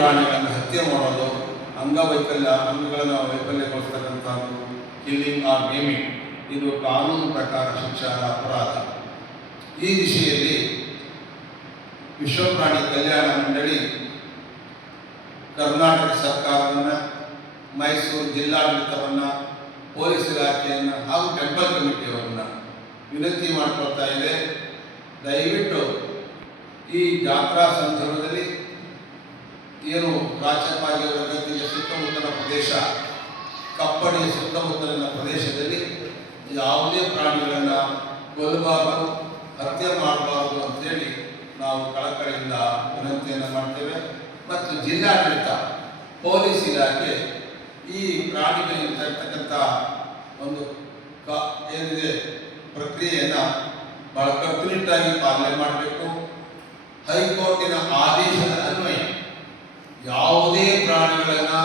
ಪ್ರಾಣಿಗಳನ್ನು ಹತ್ಯೆ ಮಾಡೋದು ಅಂಗವೈಕಲ್ಯ ಅಂಗಗಳನ್ನು ವೈಫಲ್ಯಗೊಳಿಸ್ತಕ್ಕಂಥದ್ದು ಕಿಲ್ಲಿಂಗ್ ಆರ್ ಗೇಮಿಂಗ್ ಇದು ಕಾನೂನು ಪ್ರಕಾರ ಶಿಕ್ಷಾರ್ಹ ಅಪರಾಧ. ಈ ದಿಶೆಯಲ್ಲಿ ವಿಶ್ವ ಪ್ರಾಣಿ ಕಲ್ಯಾಣ ಮಂಡಳಿ ಕರ್ನಾಟಕ ಸರ್ಕಾರವನ್ನು, ಮೈಸೂರು ಜಿಲ್ಲಾಡಳಿತವನ್ನು, ಪೊಲೀಸ್ ಇಲಾಖೆಯನ್ನು ಹಾಗೂ ಟೆಂಪಲ್ ಕಮಿಟಿಯವರನ್ನು ವಿನಂತಿ ಮಾಡಿಕೊಳ್ತಾ ಇದೆ. ದಯವಿಟ್ಟು ಈ ಜಾತ್ರಾ ಸಂದರ್ಭದಲ್ಲಿ ಏನು ರಾಚಪಾಗಿಯವರ ಗದ್ದೆಯ ಸುತ್ತಮುತ್ತಲ ಪ್ರದೇಶ, ಕಪ್ಪಡಿಯ ಸುತ್ತಮುತ್ತಲಿನ ಪ್ರದೇಶದಲ್ಲಿ ಯಾವುದೇ ಪ್ರಾಣಿಗಳನ್ನು ಕೊಲ್ಲಬಾರದು, ಹತ್ಯೆ ಮಾಡಬಾರದು ಅಂತೇಳಿ ನಾವು ಕಳಕಳಿಯಿಂದ ವಿನಂತಿಯನ್ನು ಮಾಡ್ತೇವೆ. ಮತ್ತು ಜಿಲ್ಲಾಡಳಿತ, ಪೊಲೀಸ್ ಇಲಾಖೆ ಈ ಪ್ರಾಣಿಗಳಿಂದ ಇರ್ತಕ್ಕಂಥ ಒಂದು ಕ, ಏನಿದೆ, ಪ್ರಕ್ರಿಯೆಯನ್ನು ಬಹಳ ಕಟ್ಟುನಿಟ್ಟಾಗಿ ಪಾಲನೆ ಮಾಡಬೇಕು. ಹೈಕೋರ್ಟಿನ ಆದೇಶದ ಯಾವುದೇ ಪ್ರಾಣಿಗಳನ್ನು